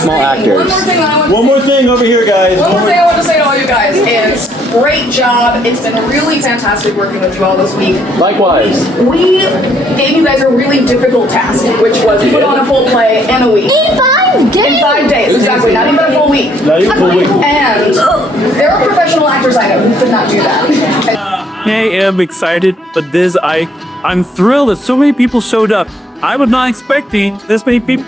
small actors. One more thing over here, guys. One more thing I want to say to all you guys is great job. It's been really fantastic working with you all this week. Likewise. We gave you guys a really difficult task, which was put on a full play in a week. In 5 days? In 5 days, exactly. Not even a full week. Not even a full week. And there are professional actors I know who could not do that. Hey, I'm excited, but I'm thrilled that so many people showed up. I was not expecting this many people.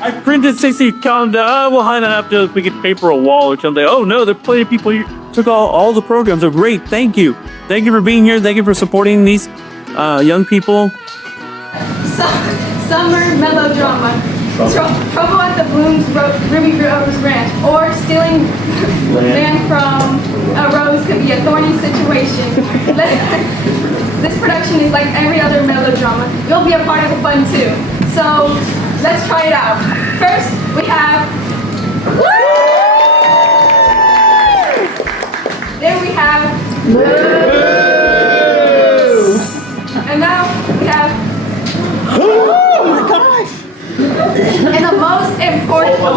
I printed 60 calendar. We'll hide that up till we get paper a wall or something. Oh no, there are plenty of people here. Took all the programs. They're great. Thank you. Thank you for being here. Thank you for supporting these young people. Summer melodrama. Trouble at the Bloom's Ruby Rose Ranch, or stealing land from a rose could be a thorny situation. This production is like every other melodrama. You'll be a part of the fun too. So let's try it out. First, we have. Then we have. And now we have. Oh my gosh! And the most important one.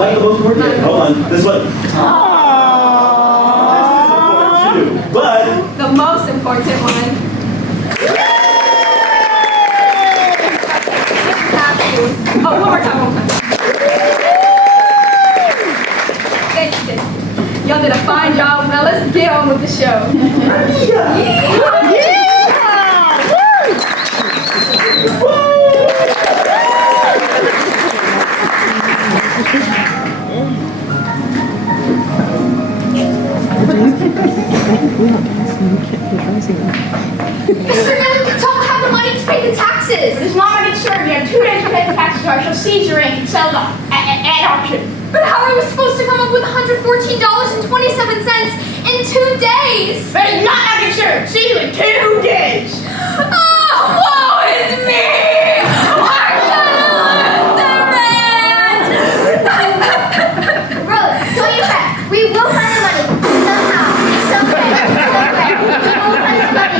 Hold on. This one. But The most important one. Oh, one more time. Thank you. Y'all did a fine job. Now let's get on with the show. Mr. Miller, you don't have the money to pay the taxes. It's not my concern. You have 2 days to pay the taxes, or I shall seize your ink and sell it at auction. But how are we supposed to come up with $114.27 in 2 days? That is not my concern. See you in 2 days. Oh, woe is me! We're gonna lose the ranch! Brother, don't you fret. We will find the money somehow, somewhere. We will find the money.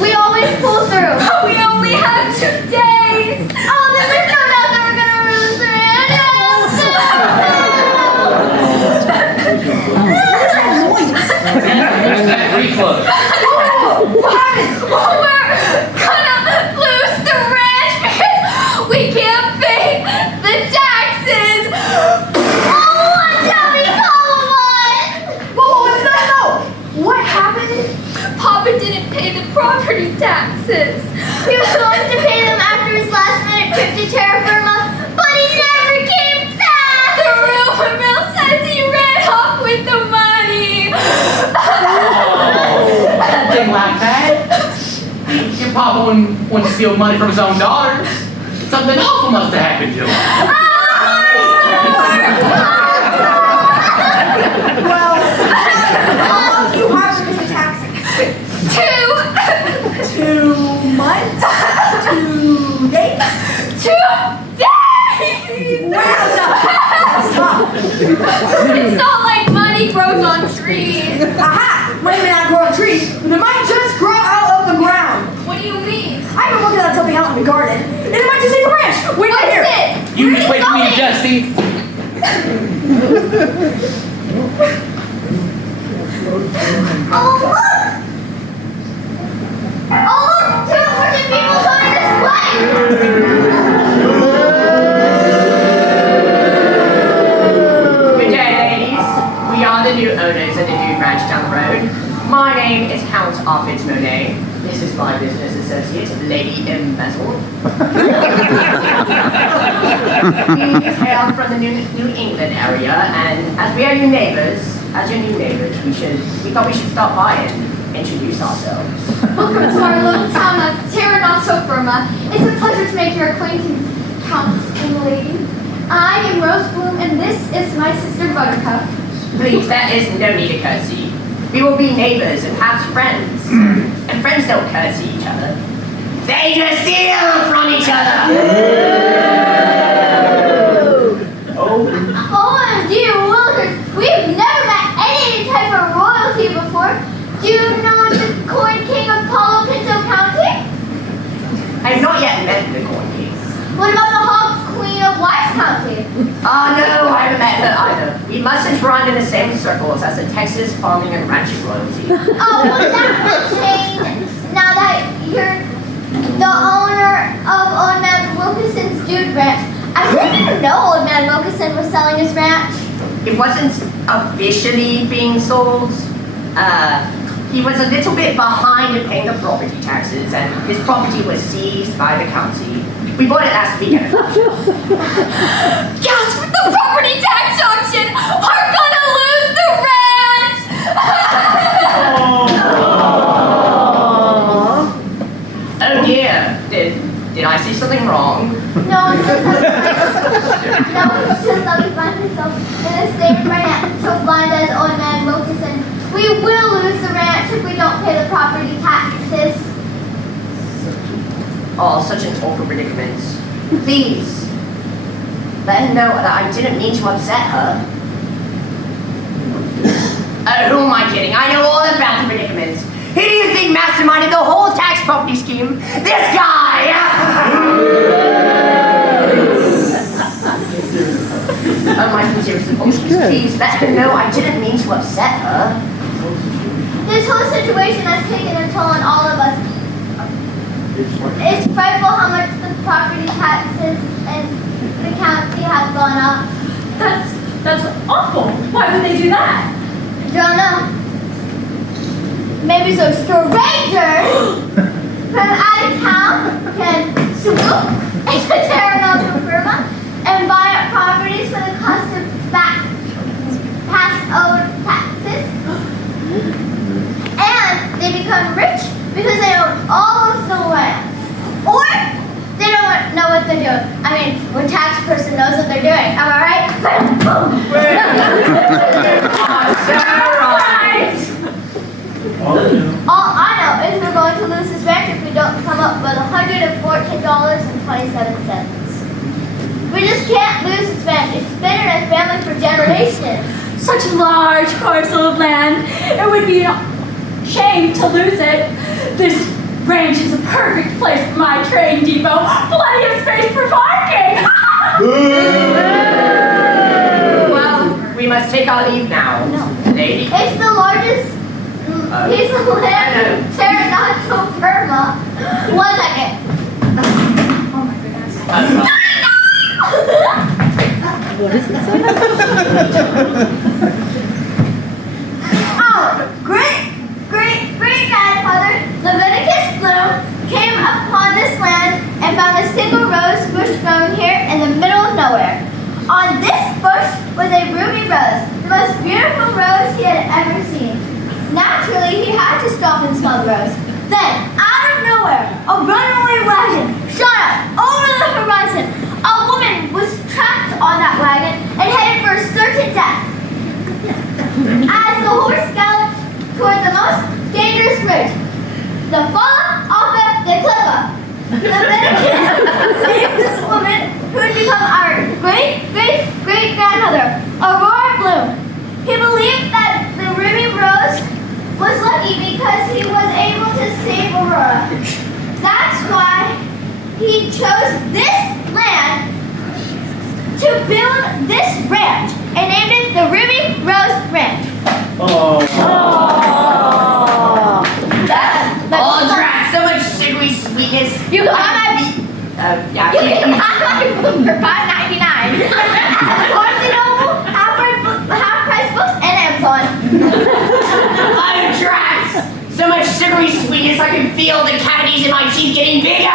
We always pull through. But we only have 2 days. Oh, then there's no doubt that we're gonna lose the ranch. Reflux. We're gonna lose the ranch because we can't pay the taxes. Oh, tell me, Whoa, no. What happened? Papa didn't pay the property taxes. He was going to pay them after his last-minute trip to terra firma, but he never came back. The rumor mill says he ran off with the money. Nothing like that. Your papa wouldn't steal money from his own daughters. Something awful must have happened to him. Well, how long do you have to pay the taxes? 2 months? 2 days? 2 days! Wow, that's tough. It's not like money grows on trees. Aha! Money may not grow on trees, but it might just grow out of the ground. What do you mean? I've been looking at something out in the garden, and it might just take a branch. Wait right here. You just wait for me, Dusty. Oh, look! Oh, look! 2 freaking people coming this way! Good day, ladies. We are the new owners of the Dude Ranch down the road. My name is Count Arfitz Monet. This is my business associate, Lady M. Mazel. We hail from the New England area, and as we are your neighbors, we thought we should stop by and introduce ourselves. Welcome to our little town of Terra Firma. It's a pleasure to make your acquaintance, Count and Lady. I am Rose Bloom, and this is my sister Buttercup. Please, there is no need of courtesy. We will be neighbors and perhaps friends. And friends don't curtsy each other. They just steal from each other! Oh, dear Wilkers, we've never met any type of royalty before. Do you know the Corn King of Palo Pinto County? I have not yet met the Corn King. What about the Hog Queen of Wise County? Ah, no, I haven't met her either. We mustn't run in the same circles as the Texas farming and ranching royalty. Oh, well, that will change now that you're the owner of Old Man Wilkinson's Dude Ranch. I didn't even know Old Man Wilkinson was selling his ranch. It wasn't officially being sold. He was a little bit behind in paying the property taxes, and his property was seized by the county. We bought it last weekend. Gasp! The property tax auction! We're gonna lose the ranch! Oh dear. Did I see something wrong? No, it's just that we find ourselves in the same ranch so blind as Old Man Wilkinson. We will lose the ranch if we don't pay the property taxes. Oh, such an awful predicament. Please, let her know that I didn't mean to upset her. Oh, who am I kidding? I know all about the predicaments. Who do you think masterminded the whole tax property scheme? This guy! Oh, my sincere apologies. Please, let her know I didn't mean to upset her. This whole situation has taken a toll on all of us. It's frightful how much the property taxes and the county have gone up. That's awful. Why would they do that? Don't know. Maybe so strangers from out of town can swoop into Terranova Burma and buy up properties for the cost of past owed taxes. And they become rich because they own all of the land. Or they don't know what they're doing. I mean, when tax person knows what they're doing. Am I right? All I know is we're going to lose this ranch if we don't come up with $114.27. We just can't lose this ranch. It's been in our family for generations. Such a large parcel of land. It would be a shame to lose it. This ranch is a perfect place for my train depot. Plenty of space for parking. Well, we must take our leave now. No. Lady? It's the largest piece of land in Terranova Burma. 1 second. Oh my goodness. Our great-great-great-grandfather, Leviticus Bloom, came upon this land and found a single rose bush growing here in the middle of nowhere. On this bush was a ruby rose, the most beautiful rose he had ever seen. Naturally, he had to stop and smell the rose. Then, out of nowhere, a runaway wagon shot up over the horizon. A woman was trapped on that wagon and headed for certain death. As the horse galloped toward the most dangerous bridge, the fall off of the cliff. Leviticus saved this woman who would become our great-great-great-grandmother, Aurora Bloom. He believed that the ruby rose was lucky because he was able to save Aurora. That's why he chose this land to build this ranch and named it the Ruby Rose Ranch. Oh. So much sugary sweetness. You can buy my Yeah. you can buy my book for $5.99. Barnes & Noble, half-price books, and Amazon. I'm trapped. So much sugary sweetness, I can feel the cavities in my teeth getting bigger.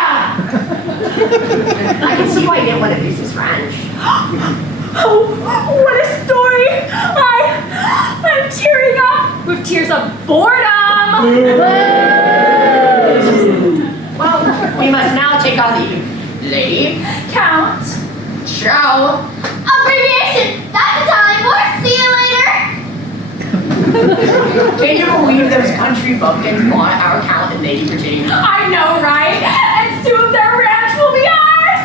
I can see why you didn't want to lose this ranch. Oh, what a story! I'm tearing up with tears of boredom. Well, we must now take our leave. Lady. Count. Ciao. Abbreviation. That's Italian for see you later. Can you believe those country bumpkins bought our account and Lady Virginia? I know, right? And soon their ranch will be ours.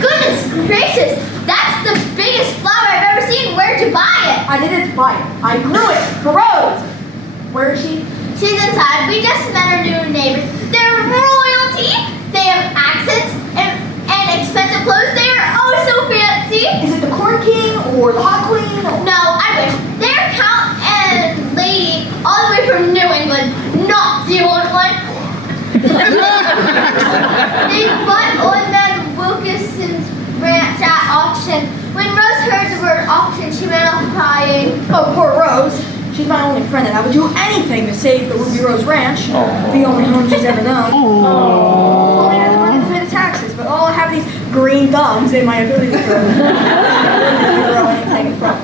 Goodness gracious. That's the biggest flower I've ever seen. Where'd you buy it? I didn't buy it. I grew it for Rose. Where is she? She's inside. We just met our new neighbors. They're royalty. County. They have accents and expensive clothes. They are oh so fancy. Is it the Corn King or the Hot Queen? Or... No, I wish. They're Count and Lady all the way from New England, not the old one. They bought old man Wilkinson's ranch at auction. When Rose heard the word auction, she ran off crying. Oh, poor Rose. She's my only friend, and I would do anything to save the Ruby Rose Ranch. The only home she's ever known. Only I had the money to pay the taxes, but all I have these green thumbs in my ability to grow anything from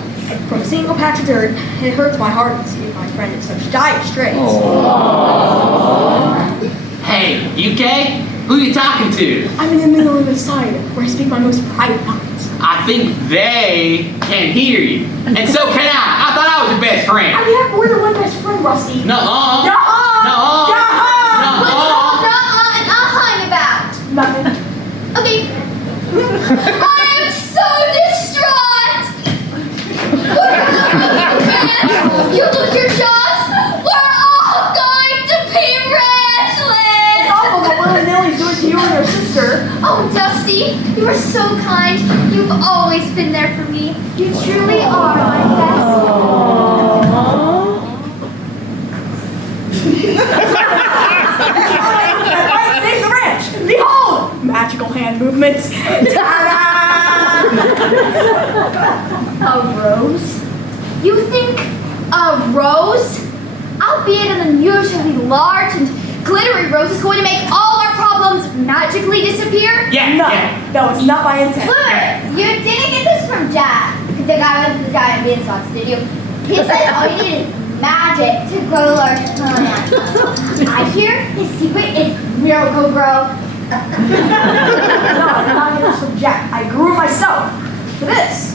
a single patch of dirt. It hurts my heart to see my friend in such dire straits. Hey, UK? Who you talking to? I'm in the middle of a silent where I speak my most private thoughts. I think they can hear you. And so can I. I thought I was your best friend. I have more than one best friend, Rusty. Nuh-uh. Nuh-uh. Nuh-uh. What about? Nothing. Okay. I am so distraught. You lose your jobs. We're all going to be ranchless. It's awful what Willie Nilly's doing to you and your sister. Oh, Dusty, you are so kind. You've always been there for me. You truly are my best. I save the ranch. Behold, magical hand movements. Ta-da! A rose? You think a rose? Albeit an unusually large and glittery rose is going to make all our problems magically disappear? No, it's not my intent. Fluid, you didn't get this from Jack, the guy with the giant beanstalks, did you? He said all you need is magic to grow large plants. I hear his secret is miracle grow. No, I'm not getting this from Jack. I grew myself for this.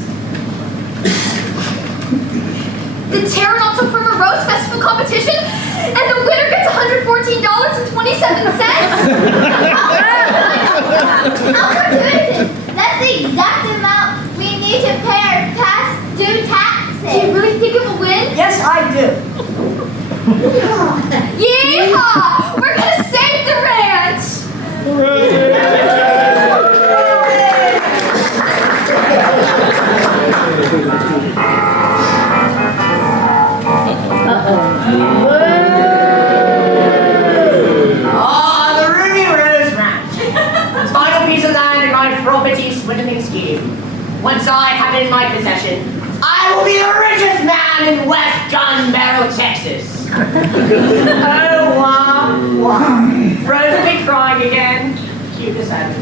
The Pterodon took from a rose festival competition, and the winner gets $114.27. How fortuitous! That's the exact amount we need to pay our past due taxes. Do you really think it will win? Yes, I do. Yeehaw! We're gonna save the ranch! The Ruby Rose Ranch. This final piece of land in my property swindling scheme. Once I have it in my possession, I will be the richest man in West Gun Barrel, Texas. Oh, wah, wah. Rose will be crying again. Cue this out.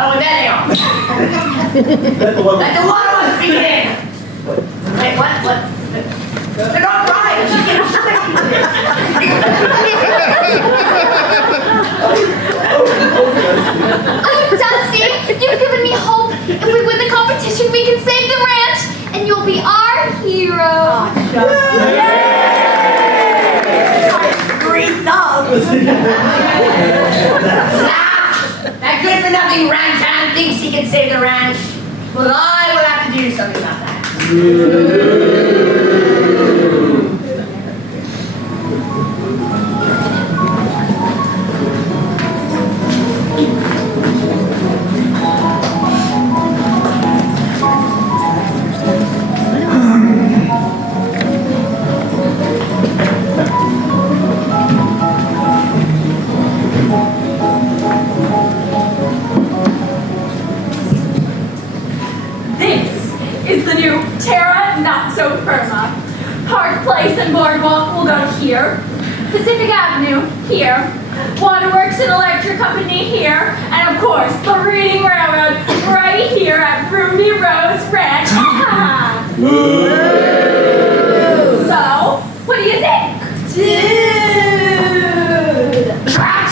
Oh, and there they are. Let the water ones begin. Wait, what? They're not crying. She can Oh, Dusty, you've given me hope. If we win the competition, we can save the ranch, and you'll be our hero. Green thumbs. That good-for-nothing ranch hand thinks he can save the ranch. Well, I will have to do something about that. This is the new Terra Not So Firma. Park Place and Boardwalk will go here. Pacific Avenue, here. Waterworks and Electric Company here. And of course, the Reading Railroad right here at Ruby Rose Ranch. So, what do you think? Dude! Drat!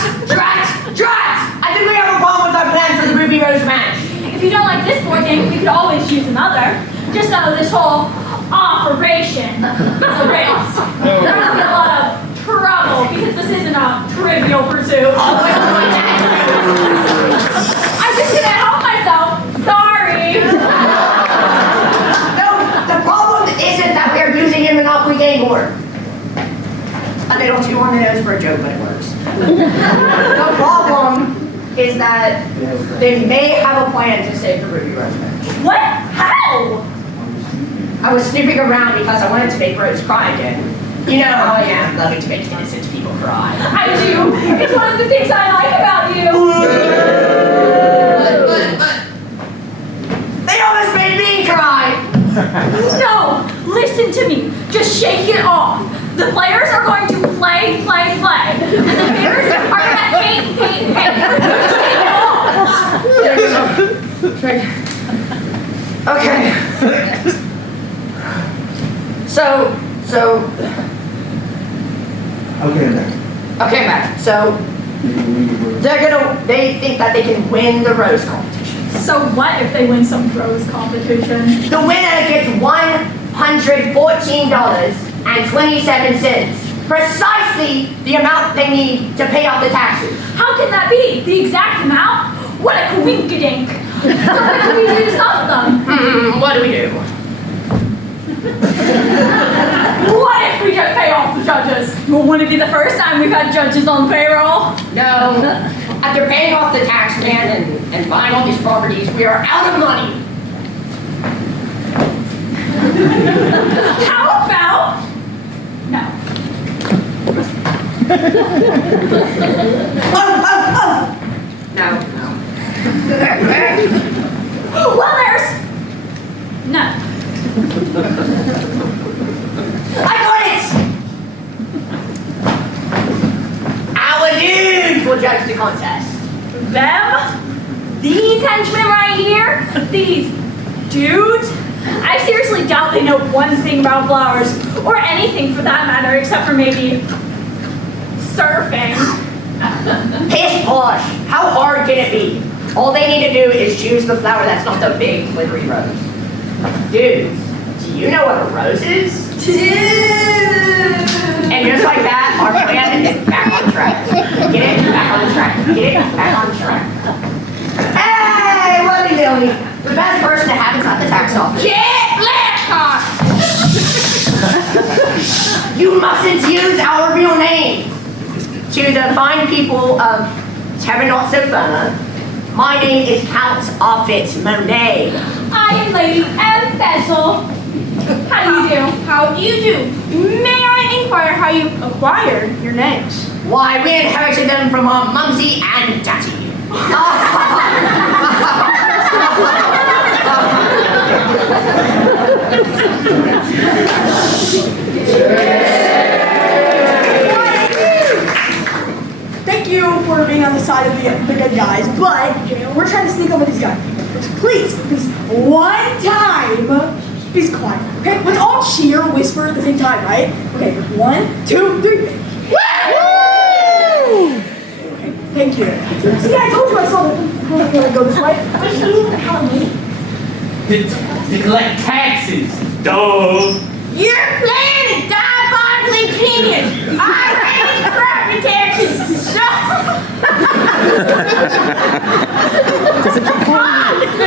I think we have a problem with our plan for the Ruby Rose Ranch. If you don't like this board game, we could always choose another. Just know this whole operation is a race. There will be a lot of trouble because this isn't a trivial pursuit. I'm just gonna help myself. Sorry. No, the problem isn't that we are using a Monopoly game board. is that they may have a plan to save the Ruby Rose Ranch. What? How? I was snooping around because I wanted to make Rose cry again. You know how I am, loving to make innocent people cry. I do. It's one of the things I like about you. But they almost made me cry. No, listen to me. Just shake it off. The players are going to play. And the players are going to hate. Shake it off. Okay. So. Okay, Matt. So they think that they can win the Rose competition. So what if they win some Rose competition? The winner gets $114.27, precisely the amount they need to pay off the taxes. How can that be? The exact amount? What a coinkydink. So what do we do to stop them? What do we do? What if we just pay off the judges? Well, wouldn't it be the first time we've had judges on payroll? No. After paying off the tax man and buying all these properties, we are out of money. How about... No. No. Well, there's... No. I got it! Our dudes will judge the contest. Them? These henchmen right here? These dudes? I seriously doubt they know one thing about flowers, or anything for that matter, except for maybe surfing. Pish posh! How hard can it be? All they need to do is choose the flower that's not the big glittery rose. Dudes, do you know what a rose is? And just like that, our plan is back on track. Get it? Back on track. Get it? Back on track. Hey, willy-nilly. The best person to have is at the tax office. Get Blackhawk! You mustn't use our real name. To the fine people of Terra Not So Fun, my name is Count Offit Monet. I am Lady M. Bezel. How do you do? How do you do? May I inquire how you acquired your names? Why, we inherited them from our mumsy and daddy. Thank you for being on the side of the good guys, but we're trying to sneak up with these guys. Please, one time, please quiet. Okay, let's all cheer, whisper at the same time, right? Okay, 1, 2, 3. Woo! Okay, thank you. See, I told you I saw the go this way. But you didn't tell me. To collect taxes. Duh. Your plan is diabolically genius. I raise property taxes.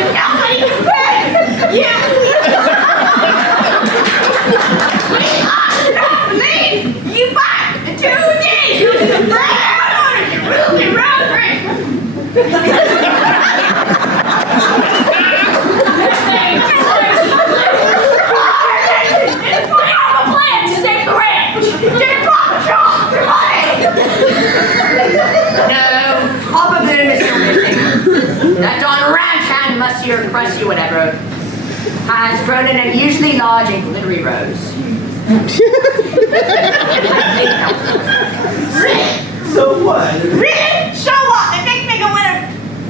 Nobody pays you. You buy 2 days. You Ruby Rose Ranch. That Don Ranch hand, musty or crusty, whatever, has grown an unusually large and glittery rose. So what? Really? So what? The big nigga with a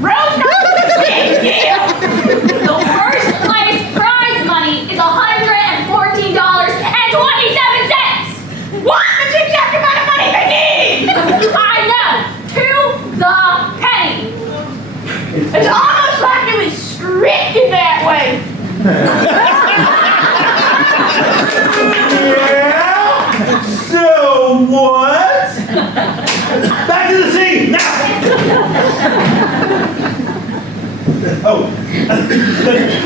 rose competition? Yeah. The first place prize money is $114.27. What? That's the exact amount of money they need. I know. To the penny. It's almost like it was scripted that way. Yeah? So what? Back to the scene, now! Oh.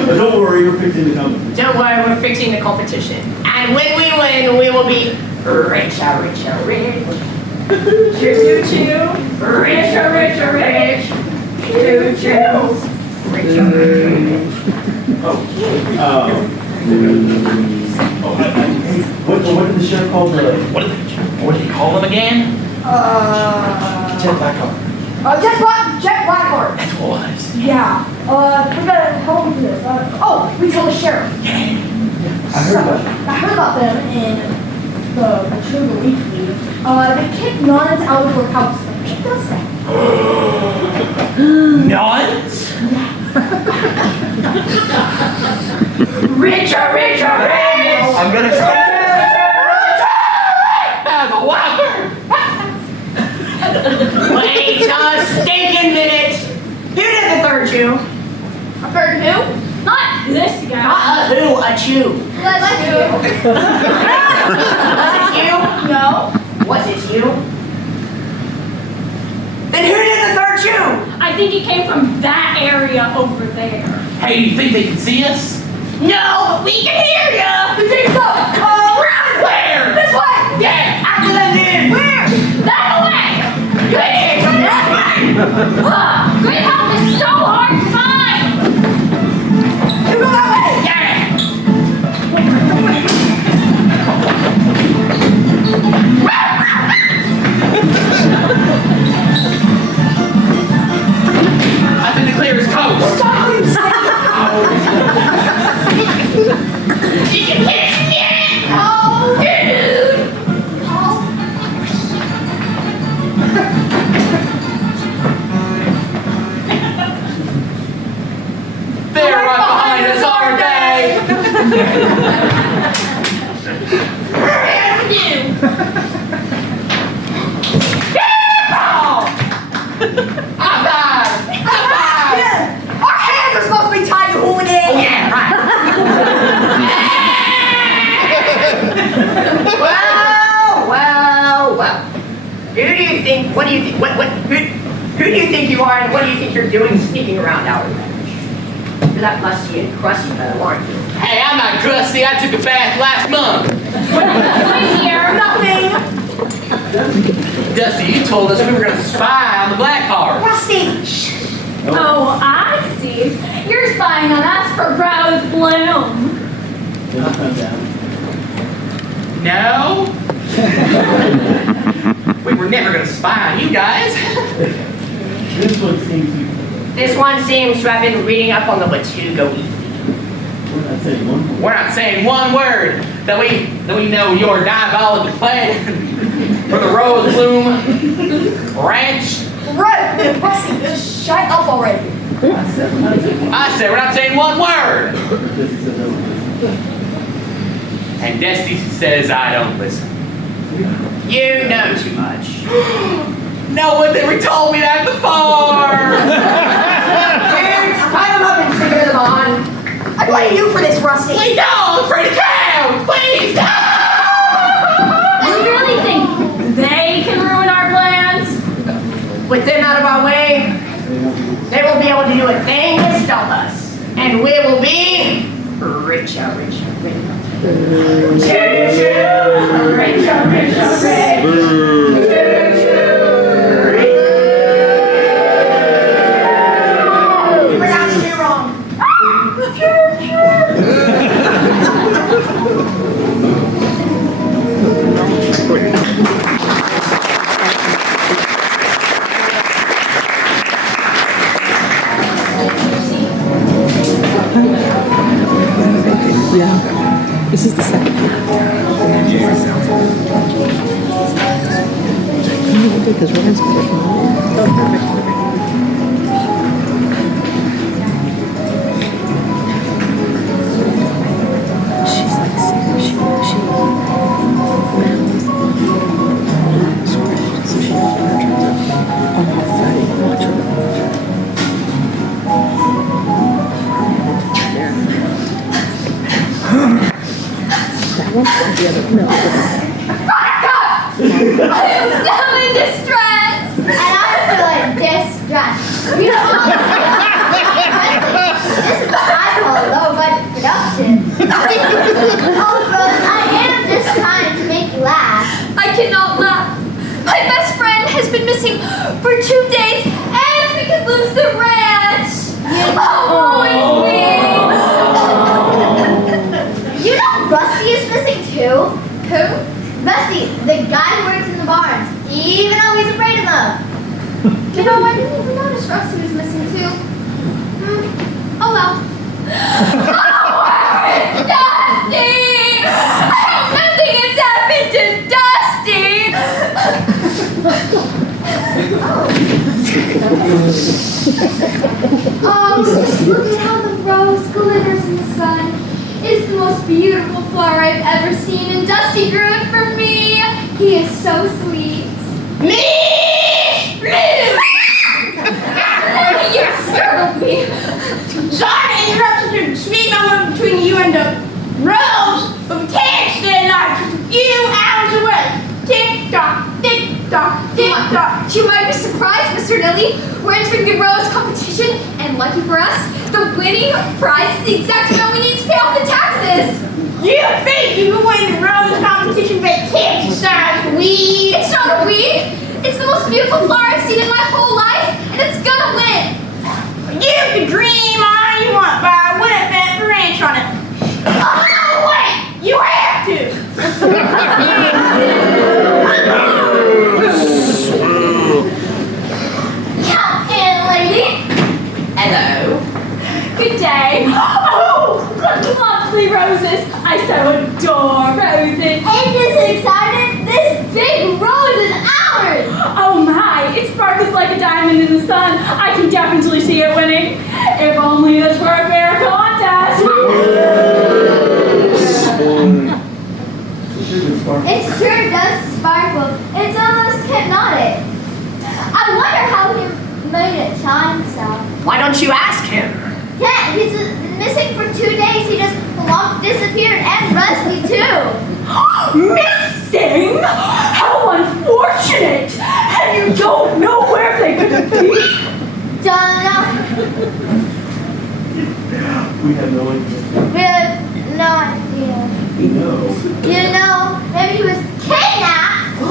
Don't worry, we're fixing the company. Don't worry, we're fixing the competition. And when we win, we will be richer, richer, rich. Choo choo choo. Richer, richer, rich. What did the sheriff call the... What did he call him again? Jet Blackhawk. Jet Blackheart. That's what it was. Yeah. We gotta help him do this. We told the sheriff. I heard about them in the Pachuga Weekly. They kicked nuns out of their house. Who does that? Nuns? Richer, richer, rich! I'm gonna say have a whopper! Wait a stinking minute! Who did the third Jew? A bird who? Not this guy. Not a who, a Jew. Let's go. Was it you? No. Was it you? Then who did the third Jew? I think he came from that area over there. Hey, do you think they can see us? No, but we can hear ya! The thing's up! Where? This way! Yeah! After them then! Where? That way! You ain't here from that way! Great help is so hard to find! You go that way! Yeah! I think the clear is coast. You can hear me! Oh, dude! They're right behind us, aren't they? High five! High five! Our hands are supposed to be tied to hooligans! Oh yeah, right. Well. Who do you think, what do you think, who do you think you are and what do you think you're doing sneaking around our ranch? You're that musty and crusty fellow, aren't you? Hey, I'm not crusty. I took a bath last month. What are you doing here? Nothing! Dusty, you told us we were going to spy on the Black Heart. Rusty! Oh, I see. You're spying on us for Rose Bloom. No? We were never going to spy on you guys. This one seems This one seems to have been reading up on the Watuga Weekly. we're not saying one word. We're not saying one word that we know your diabolical plan for the Rose Bloom Ranch. Rusty, just shut up already. I said we're not saying one word. And Dusty says I don't listen. You know too much. No one's ever told me that before. Parents, tie them up and stick them on. I blame you for this, Rusty. Please don't, afraid of cows. Please don't. You really think they can ruin our plans? With them out of our way, they won't be able to do a thing to stop us. And we will be richer. You pronounced me wrong. Yeah, this is the second one. Because Ryan's she's like, she so she knows when her turns up on her Friday. Watch her. That one? The other? No. I'm still in distress. And I'm feeling distressed. You know, this is what I call a low budget production. Oh, Rose, I am just trying to make you laugh. I cannot laugh. My best friend has been missing for 2 days, and we could lose the rent. you notice Rusty was missing too? Oh well. Oh, where is Dusty? I hope nothing has happened to Dusty. Oh, just look at how the rose glitters in the sun. It's the most beautiful flower I've ever seen, and Dusty grew it for me. He is so sweet. Me! You startled me. Sorry to interrupt such a sweet moment between you and the rose, but we can't stay like a few hours away. Tick tock, tick tock, tick tock. You might be surprised, Mr. Lilly. We're entering the rose competition, and lucky for us, the winning prize is the exact amount we need to pay off the taxes. You think you can win the rose competition, but can't decide weed? It's not a weed. It's the most beautiful flower I've seen in my whole life, and it's gonna win. You can dream all you want, but I wouldn't bet the ranch on it. Oh, wait! You have to! Captain Lady. Hello. Good day. Oh, lovely roses. I so adore roses. Ain't this exciting? This big rose is ours! Oh my, it sparkles like a diamond in the sun. I can definitely see it winning. If only this were a fair contest. It sure does sparkle. It's almost hypnotic. I wonder how he made it shine so. Why don't you ask him? Yeah, he's been missing for 2 days. He just disappeared, and Rusty too. Missing? How unfortunate! And you don't know where they could be? Don't know. We have no idea. We have no idea. We know. You know, maybe he was kidnapped.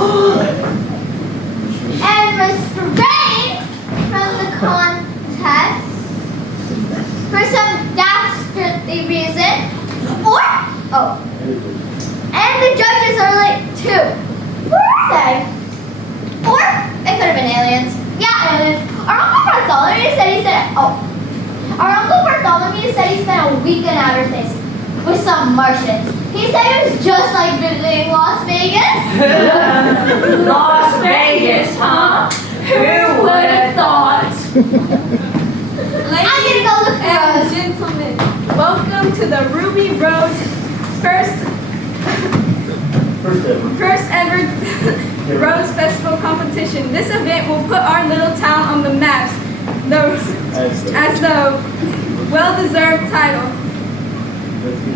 And restrained from the contest for some dastardly reason. And the judges are late too. Where are they? Or it could have been aliens. Yeah, aliens. Our Uncle Bartholomew said he spent a week in outer space with some Martians. He said it was just like visiting Las Vegas. Las Vegas, huh? Who would have thought? I'm gonna go look for And us. gentlemen, welcome to the Ruby Rose first ever Rose Festival competition. This event will put our little town on the maps as the well-deserved title.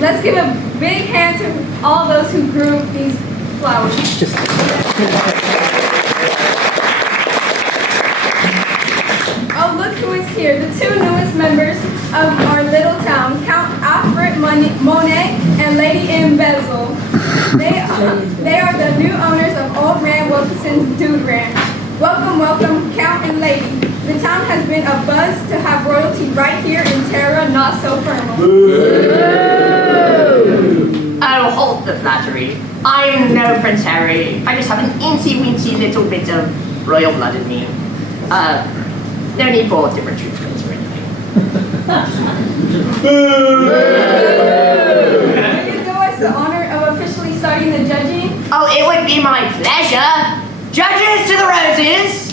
Let's give a big hand to all those who grew these flowers. Oh, look who is here. The two newest members of our little town, Count Alfred Monet and Lady M. Bezel. They are the new owners of Old Man Wilkinson's Dude Ranch. Welcome, welcome, Count and Lady. The town has been a buzz to have royalty right here in Terra Not So Firma. Oh, hold the flattery. I'm no Prince Harry. I just have an incy-wincy little bit of royal blood in me. No need for different treatments or anything. Will you do us the honor of officially starting the judging? Oh, it would be my pleasure. Judges to the roses.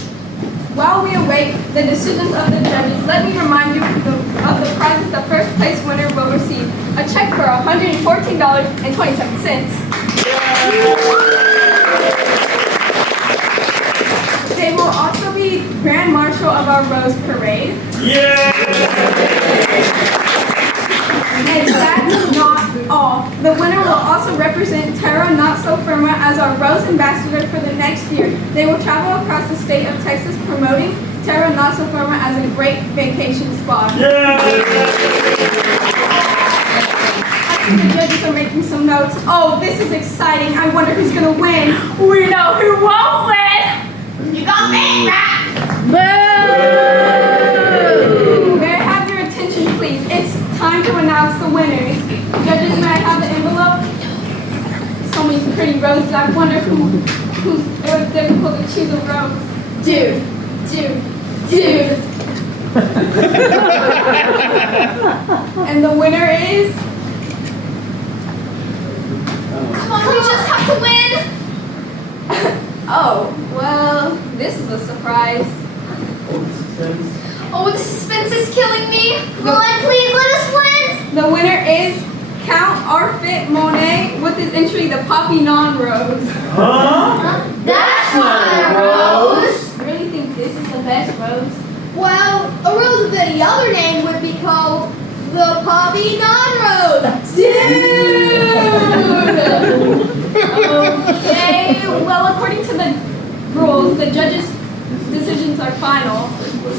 While we await the decisions of the judges, let me remind you of the prizes the first place winner will receive. A check for $114.27. They will also be Grand Marshal of our Rose Parade. And that's not all. The winner will also represent Terra Not So Firma as our Rose Ambassador for the next year. They will travel across the state of Texas promoting Terra Not So Firma as a great vacation spot. I think the judges are making some notes. Oh, this is exciting. I wonder who's going to win. We know who won't win. You got me, right? Boo! May I have your attention, please? It's time to announce the winners. Judges, may I have the envelope? So many pretty roses. I wonder who it was difficult to choose a rose. Dude. And the winner is. Come on, we just have to win. Oh, well, this is a surprise. Oh, the suspense is killing me. Come on, please let us win. The winner is Count Arfit Monet with his entry, the Poppy Non-Rose. That's not a rose. I really think this is the best rose. Well, a rose with any other name would be called the Poppy Non-Rose. Okay, well, according to the rules, the judges' decisions are final.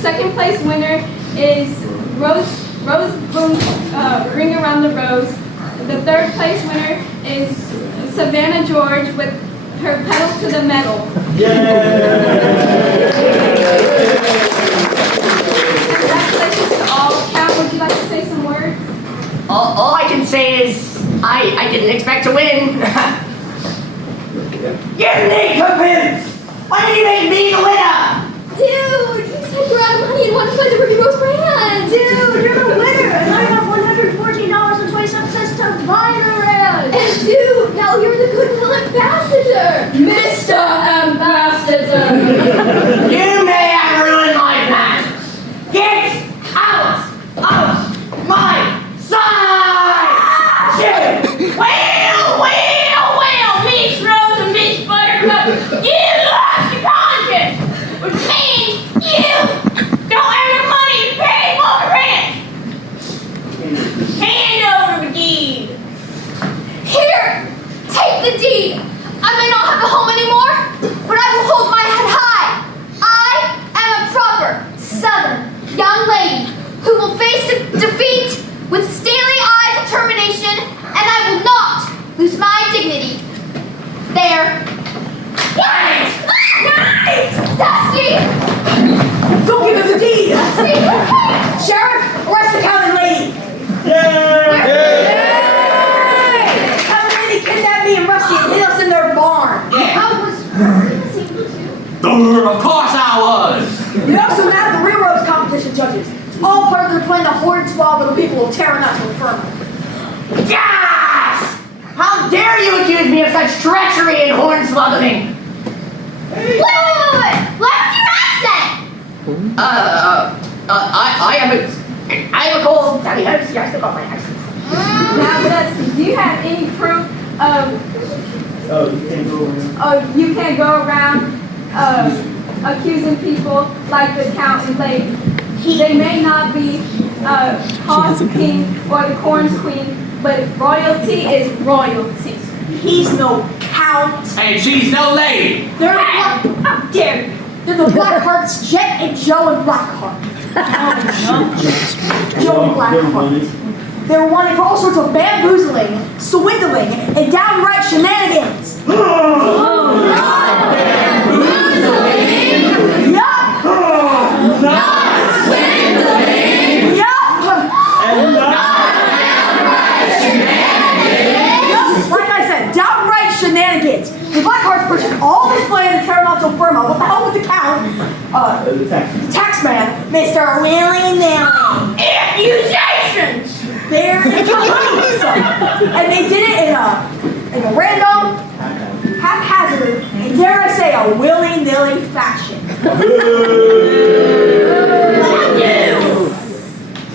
Second place winner is Rose Boom, Ring Around the Rose. The third place winner is Savannah George with her Pedal to the Metal. Congratulations to all. Cal, would you like to say some words? All I can say is I didn't expect to win. You're incompetence! Why did you make me the winner? Dude, you said you're out of money and wanted to play the Ruby Rose brand. Dude, you're the winner, and I have $114.27 to buy the ranch. And dude, now you're the Goodwill Ambassador. Mr. Ambassador! You may have ruined my plan. Get out of my sight! Well, Miss Rose and Miss Buttercup, you lost your contest, which means you don't have enough money to pay for the rent. Hand over the deed. Here, take the deed. I may not have a home anymore, but I will hold my head high. I am a proper Southern young lady who will face defeat with steely-eyed determination, and I will not lose my dignity. There. Nice! Dusty! Don't give us a deed! Dusty! Sheriff, arrest the counting lady! Counting lady kidnapped me and Rusty and hid us in their barn. How was Rusty able to? Of course I was. You also have the railroads competition judges. It's all part of their plan to hornswoggle the people of Terranatural Inferno. Yes! How dare you accuse me of such treachery and hornswoggle? Wait! What was your accent? I have a cold. Daddy, yes, about my accent. Now, Dusty, do you have any proof of you can't go around accusing people like the Count and Lady? They may not be Haw's King or the Corn's Queen, but royalty is royalty. He's no count. And she's no lady. They're how dare you? They're the Blackhearts, Jet and Joe and Blackheart. Joe and Blackheart. They're wanted for all sorts of bamboozling, swindling, and downright shenanigans. Bamboozling? Yup! Not swindling? Yup! Like I said, downright shenanigans. The Blackhearts purchased all this land in Terranatural Inferno. What the hell with the count? The taxman, Mr. Willie Nilly. Accusations! They're in cahoots! And they did it in a random, haphazard, and dare I say, a willy-nilly fashion.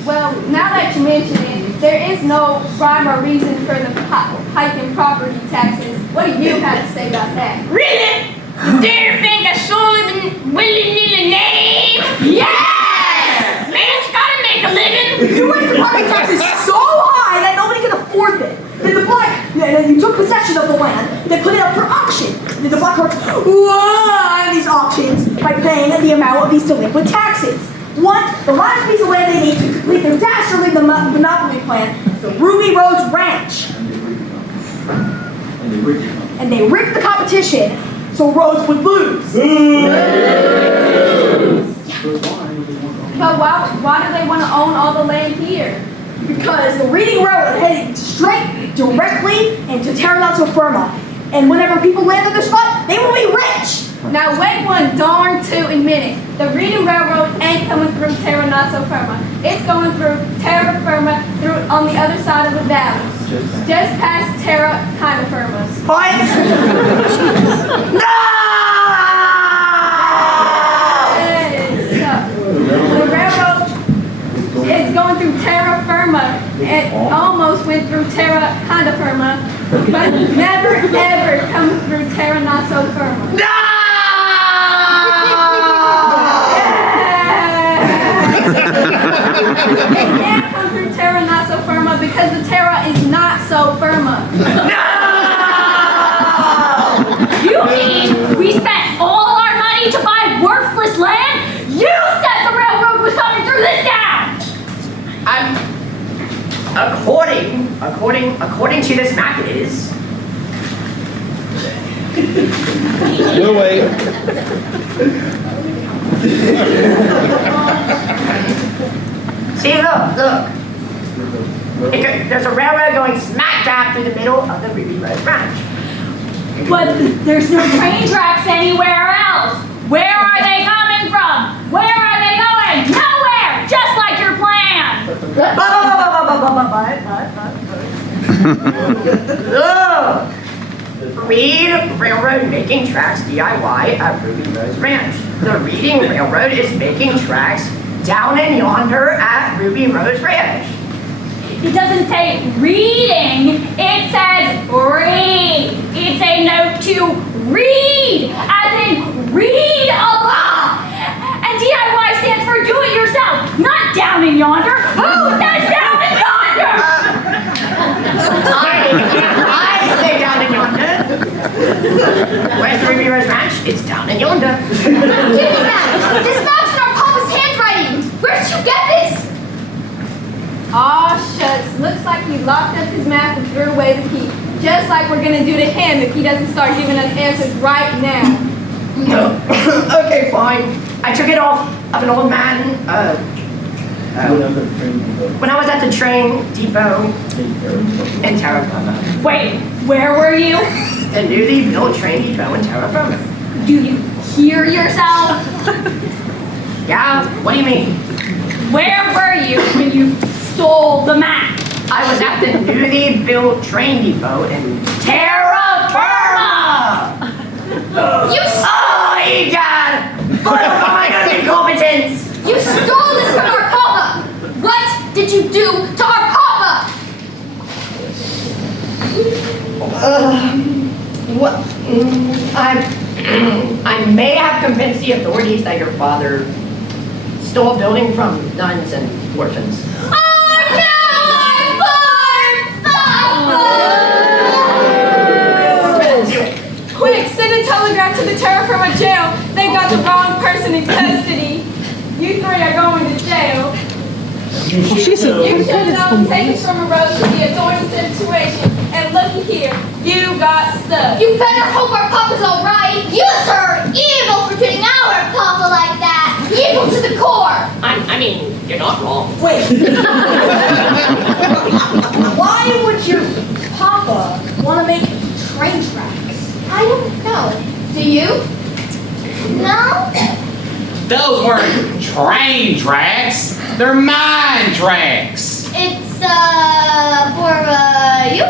Well, now that you mention it, there is no rhyme or reason for the hike in property taxes. What do you have to say about that? Really? You dare think a Sullivan willy-nilly name? Yeah! Man's gotta make a living! You raised the property taxes so high that nobody can afford it. Then you took possession of the land, then put it up for auction. Then the Blackhearts won these auctions by paying the amount of these delinquent taxes. The last piece of land they need to complete their dastardly monopoly plan is the Ruby Rose Ranch. And they rigged the competition so Rose would lose. But why do they want to own all the land here? Because the Reading Railroad headed straight directly into Terranatural Inferno. And whenever people land on this spot, they will be rich! Now wait one darn tootin' minute. The Reading Railroad ain't coming through Terranatural not so firma. It's going through terra firma through on the other side of the valley. Just past terra kind of firmas. What? No! The railroad is going through terra firma. It almost went through terra kind of firma, but never ever come through terra not so firma. No! It can't come through terra not so firma because the terra is not so firma. You mean we spent all our money to buy worthless land? You said the railroad was coming through this town! According to this map, it is. No way. See, look. There's a railroad going smack dab through the middle of the Ruby Rose Ranch. But there's no train tracks anywhere else. Where are they coming from? Where are they going? Nowhere! Just like your plan! Look! Reed Railroad making tracks DIY at Ruby Rose Ranch. The Reading Railroad is making tracks down and yonder at Ruby Rose Ranch. It doesn't say reading, it says read. It's a note to read, as in read a book. And DIY stands for do it yourself, not down and yonder. Who says down and yonder? I say down and yonder. Where's Ruby Rose Ranch? It's down and yonder. Give me that. This map's in our papa's handwriting. Where did you get this? Aw, shucks. Looks like he locked up his map and threw away the key. Just like we're gonna do to him if he doesn't start giving us answers right now. Okay, fine. I took it off of an old man, when I was at the train depot in Terra Firma. Wait, where were you? The newly built train depot in Terra Firma. Do you hear yourself? Yeah, what do you mean? Where were you when you stole the map? I was at the newly built train depot in Terra Firma! You Egad! Full of my own incompetence! You stole this from our papa! What did you do to our papa? What? I may have convinced the authorities that your father stole a building from nuns and orphans. Oh no! Quick, send a telegram to the Terra Firma jail. They've got the wrong person in custody. You three are going to jail. You should have known taking from a rose would be a thorny situation. And looky here, you got stuck. You better hope our papa's alright. You, sir, are evil for treating our papa like that. Evil to the core. I mean, you're not wrong. Wait. Why would your papa want to make train tracks? I don't know. Do you? No? Those weren't train tracks. They're mine tracks. It's, for, you?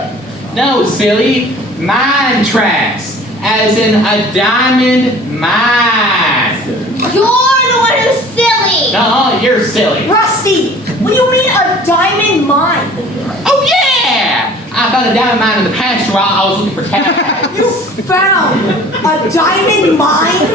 No, silly. Mine tracks. As in a diamond mine. You're the one who's silly. No, you're silly. Rusty, what do you mean a diamond mine? Oh, yeah! I found a diamond mine in the pasture while I was looking for cat. You found a diamond mine?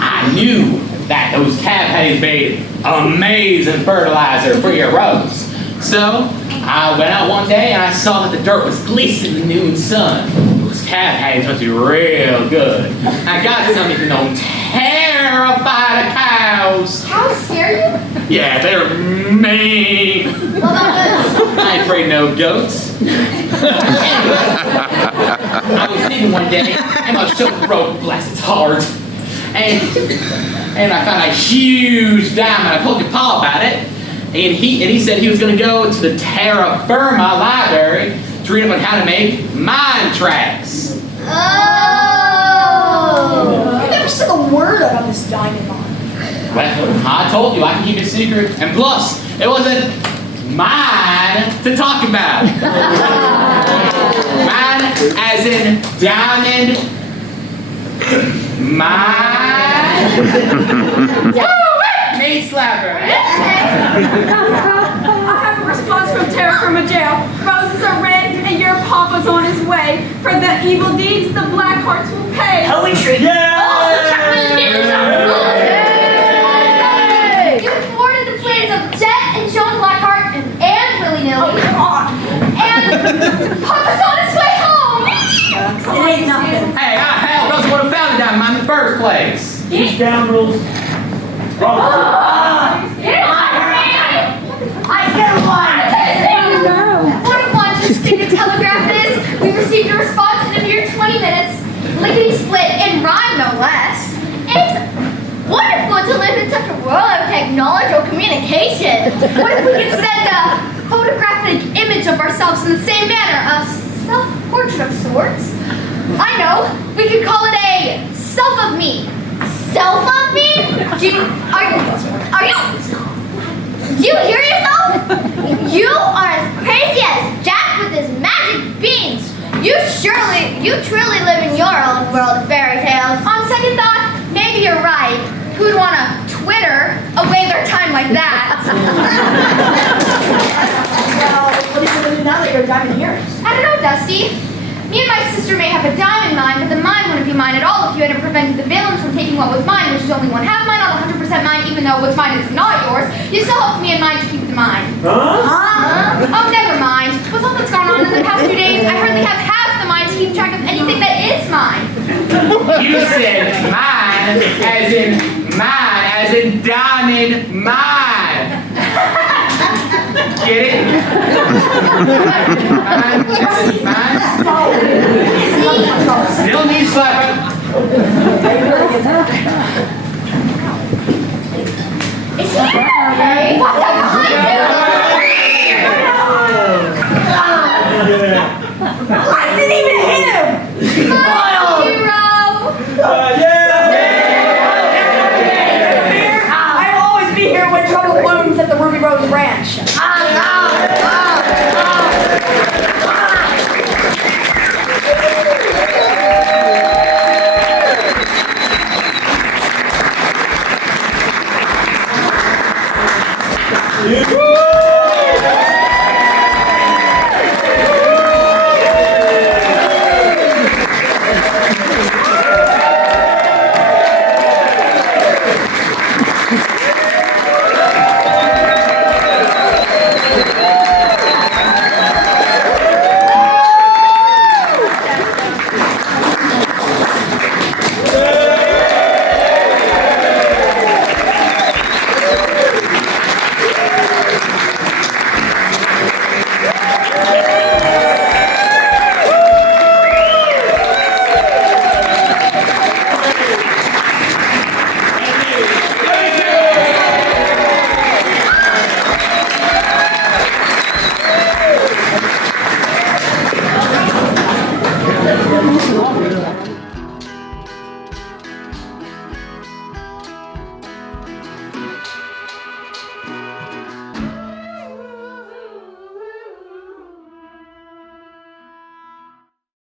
I knew that those cat patties made amazing fertilizer for your rows. So I went out one day and I saw that the dirt was glistening in the noon sun. Those cat patties must be real good. I got some even though I'm terrified of cows. Cows scare you? Yeah, they're mean. What about goats? I ain't afraid of no goats. I was sitting one day and my shoulder broke, blasted hard. And I found a huge diamond. I told your pa about it. And he said he was going to go to the Terra Firma library to read up on how to make mine tracks. Oh. You never said a word about this diamond mine. Well, I told you I can keep it secret, and plus, it wasn't mine to talk about. Mine as in diamond. Mine. Meat slapper. I have a response from Tara from a jail. Roses are red and your papa's on his way. For the evil deeds, the black hearts will pay. Poetry. You thwarted the plans of Jet and Joan Blackheart and Willy Nilly. And Papa's on his way home. It ain't nothing. Hey, hell, Rose would have found the diamond in the first place. These scoundrels. I get one. What a wondrous thing to telegraph is. We received a response in a mere 20 minutes. Lickety split in rhyme, no less. It's wonderful to live in such a world of technological communication. What if we could send a photographic image of ourselves in the same manner? A self-portrait of sorts? I know. We could call it a self of me. Self of me? Do you hear yourself? You are as crazy as Jack with his magic beans. You truly live in your own world of fairy tales. On second thought, maybe you're right. Who'd want to Twitter away their time like that? Well, what are you gonna do now that you're a diamond earrings? I don't know, Dusty. Me and my sister may have a diamond mine, but the mine wouldn't be mine at all if you hadn't prevented the villains from taking what was mine, which is only one half mine, not 100% mine, even though what's mine is not yours. You still helped me and mine to keep the mine. Huh? Oh, never mind. With all that's gone on in the past few days, I hardly have half the mine to keep track of anything that is mine. You said mine as in diamond mine. Get it? Mine. Still needs slapping. Is he okay? What's up behind I didn't even hit him! you? My hero! I'll always be here when trouble looms at the Ruby Rose Ranch. Woo!